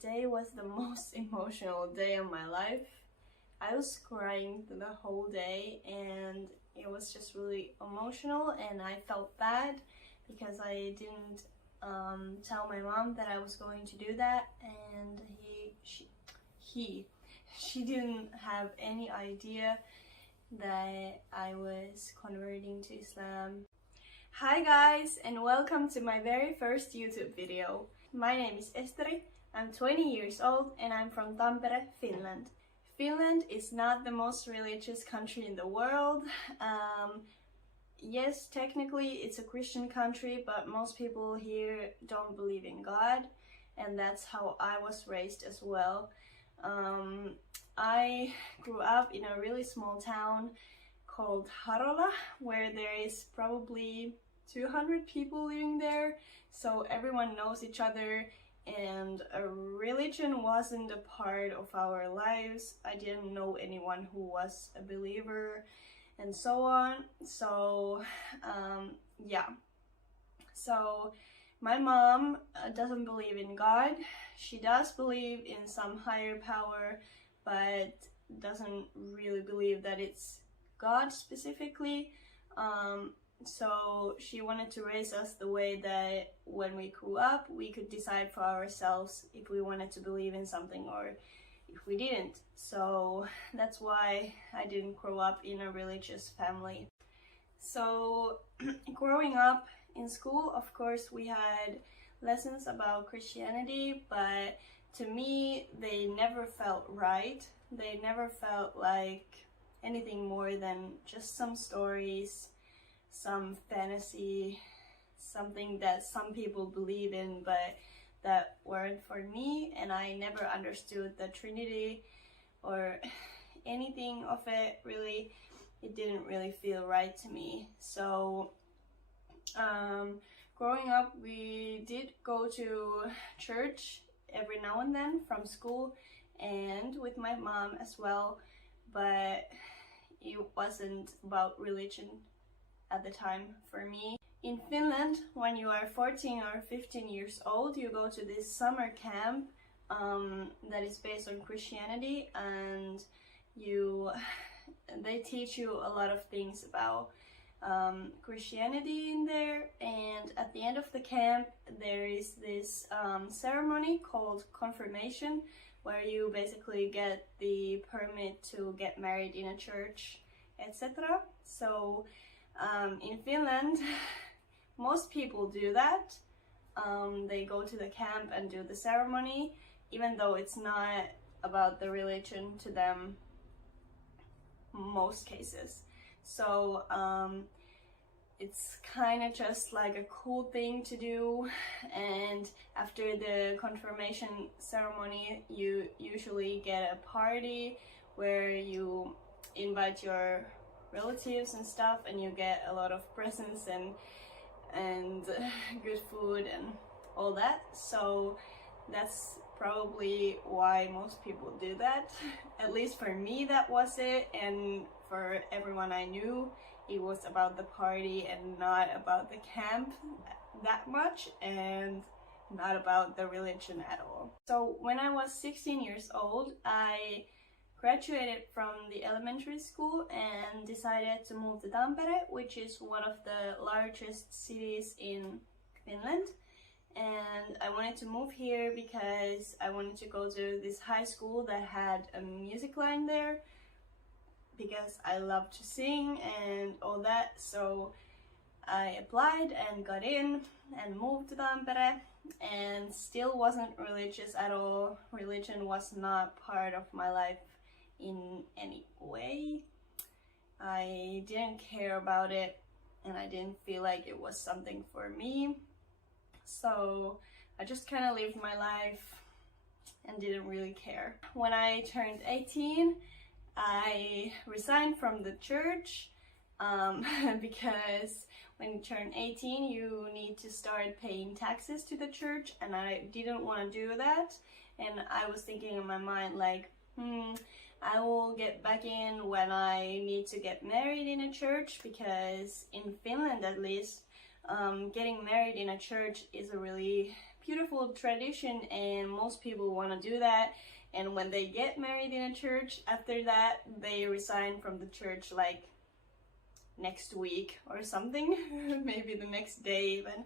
today was the most emotional day of my life. I was crying the whole day and it was just really emotional, and I felt bad because I didn't tell my mom that I was going to do that, and she didn't have any idea that I was converting to Islam. Hi guys, and welcome to my very first YouTube video. My name is Esteri, I'm 20 years old and I'm from Tampere, Finland. Finland is not the most religious country in the world. Yes, technically it's a Christian country, but most people here don't believe in God, and that's how I was raised as well. I grew up in a really small town called Harola, where there is probably 200 people living there, so everyone knows each other, and a religion wasn't a part of our lives. I didn't know anyone who was a believer and so on. So yeah, so my mom doesn't believe in God. She does believe in some higher power, but doesn't really believe that it's God specifically. So she wanted to raise us the way that when we grew up, we could decide for ourselves if we wanted to believe in something or if we didn't. So that's why I didn't grow up in a religious family. So growing up in school, of course, we had lessons about Christianity, but to me, they never felt right. They never felt like anything more than just some stories, some fantasy, something that some people believe in, but that weren't for me, and I never understood the Trinity or anything of it, really. It didn't really feel right to me. So growing up, we did go to church every now and then from school and with my mom as well, but it wasn't about religion at the time for me. In Finland, when you are 14 or 15 years old, you go to this summer camp that is based on Christianity, and they teach you a lot of things about Christianity in there. And at the end of the camp, there is this ceremony called confirmation, where you basically get the permit to get married in a church, etc. So in Finland, most people do that. They go to the camp and do the ceremony, even though it's not about the religion to them, most cases. So it's kind of just like a cool thing to do, and after the confirmation ceremony, you usually get a party where you invite your relatives and stuff, and you get a lot of presents and good food and all that. So that's probably why most people do that. At least for me, that was it, and for everyone I knew, it was about the party and not about the camp that much, and not about the religion at all. So when I was 16 years old, I graduated from the elementary school and decided to move to Tampere, which is one of the largest cities in Finland. And I wanted to move here because I wanted to go to this high school that had a music line there, because I love to sing and all that. So I applied and got in and moved to Tampere, and still wasn't religious at all. Religion was not part of my life in any way. I didn't care about it, and I didn't feel like it was something for me. So I just kind of lived my life and didn't really care. When I turned 18, I resigned from the church because when you turn 18, you need to start paying taxes to the church, and I didn't want to do that. And I was thinking in my mind like, I will get back in when I need to get married in a church, because in Finland at least, getting married in a church is a really beautiful tradition, and most people want to do that. And when they get married in a church, after that they resign from the church like next week or something, maybe the next day even,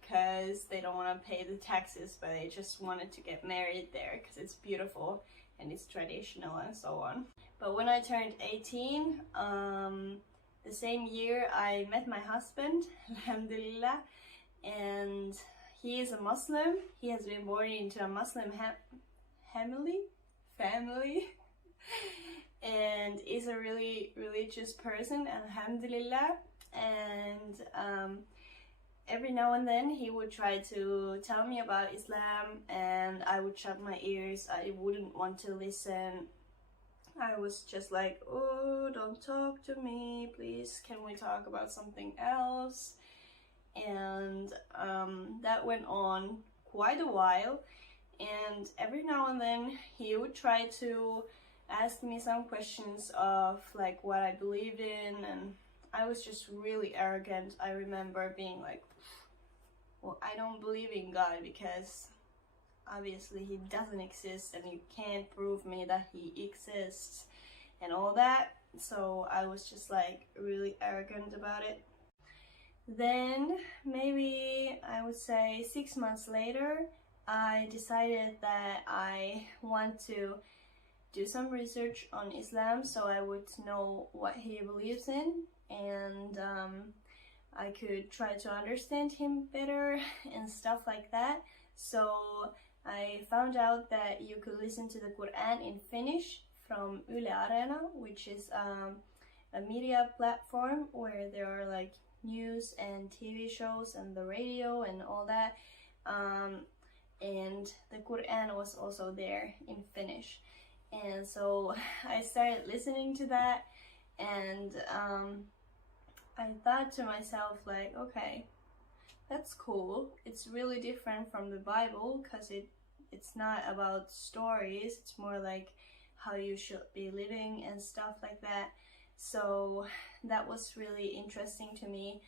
because they don't want to pay the taxes, but they just wanted to get married there because it's beautiful and it's traditional and so on. But when I turned 18, the same year I met my husband, alhamdulillah, and he is a Muslim. He has been born into a Muslim family and is a really religious person, alhamdulillah. And every now and then he would try to tell me about Islam, and I would shut my ears. I wouldn't want to listen. I was just like, oh, don't talk to me, please, can we talk about something else? And that went on quite a while, and every now and then he would try to ask me some questions of like what I believed in, and I was just really arrogant. I remember being like, well, I don't believe in God because obviously he doesn't exist and you can't prove me that he exists and all that. So I was just like really arrogant about it. Then maybe I would say 6 months later, I decided that I want to do some research on Islam so I would know what he believes in, and I could try to understand him better and stuff like that. So I found out that you could listen to the Quran in Finnish from Yle Areena, which is a media platform where there are like news and TV shows and the radio and all that. And the Quran was also there in Finnish. And so I started listening to that, and I thought to myself like, okay, that's cool. It's really different from the Bible because it's not about stories, it's more like how you should be living and stuff like that. So that was really interesting to me.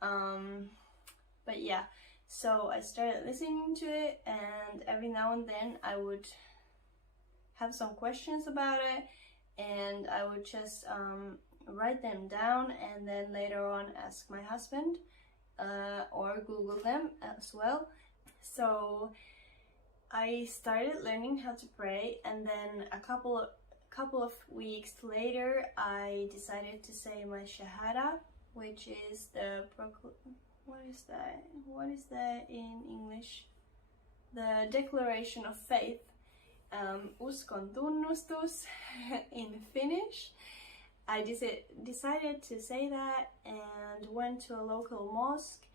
But yeah, so I started listening to it, and every now and then I would have some questions about it, and I would just write them down and then later on ask my husband or Google them as well. So I started learning how to pray, and then a couple of weeks later I decided to say my shahada, which is the what is that in English? The declaration of faith. Uskon tunnustus in Finnish. I decided to say that and went to a local mosque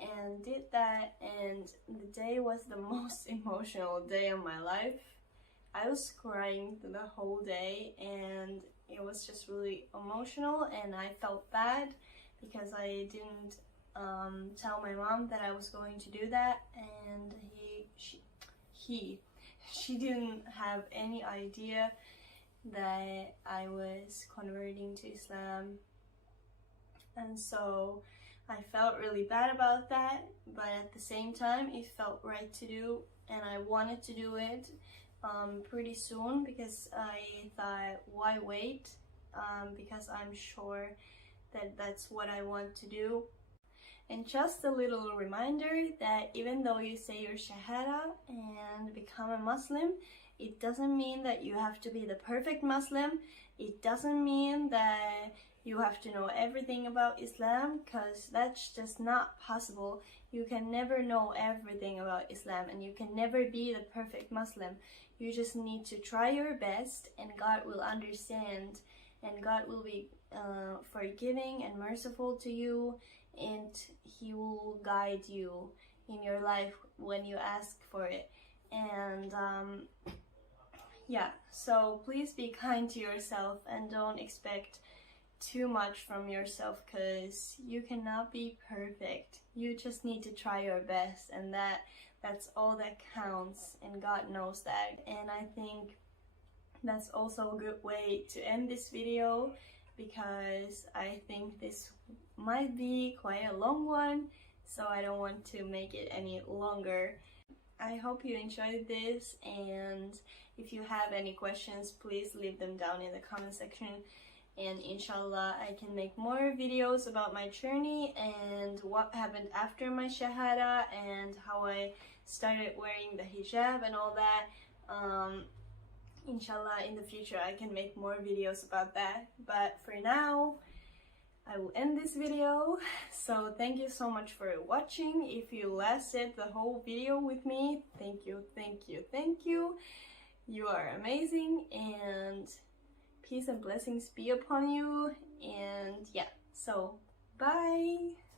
and did that, and the day was the most emotional day of my life. I was crying the whole day, and it was just really emotional, and I felt bad because I didn't tell my mom that I was going to do that, and she didn't have any idea that I was converting to Islam. And so I felt really bad about that, but at the same time it felt right to do, and I wanted to do it pretty soon because I thought, why wait? Because I'm sure that that's what I want to do. And just a little reminder that even though you say your Shahada and become a Muslim, it doesn't mean that you have to be the perfect Muslim. It doesn't mean that you have to know everything about Islam, because that's just not possible. You can never know everything about Islam, and you can never be the perfect Muslim. You just need to try your best, and God will understand, and God will be forgiving and merciful to you, and He will guide you in your life when you ask for it. And yeah, so please be kind to yourself and don't expect too much from yourself, because you cannot be perfect. You just need to try your best, and that's all that counts, and God knows that. And I think that's also a good way to end this video, because I think this might be quite a long one, so I don't want to make it any longer. I hope you enjoyed this, and if you have any questions, please leave them down in the comment section, and inshallah I can make more videos about my journey and what happened after my shahada and how I started wearing the hijab and all that. Inshallah in the future I can make more videos about that, but for now I will end this video. So thank you so much for watching. If you lasted the whole video with me, thank you, thank you, thank you. You are amazing, and peace and blessings be upon you. And yeah, so bye.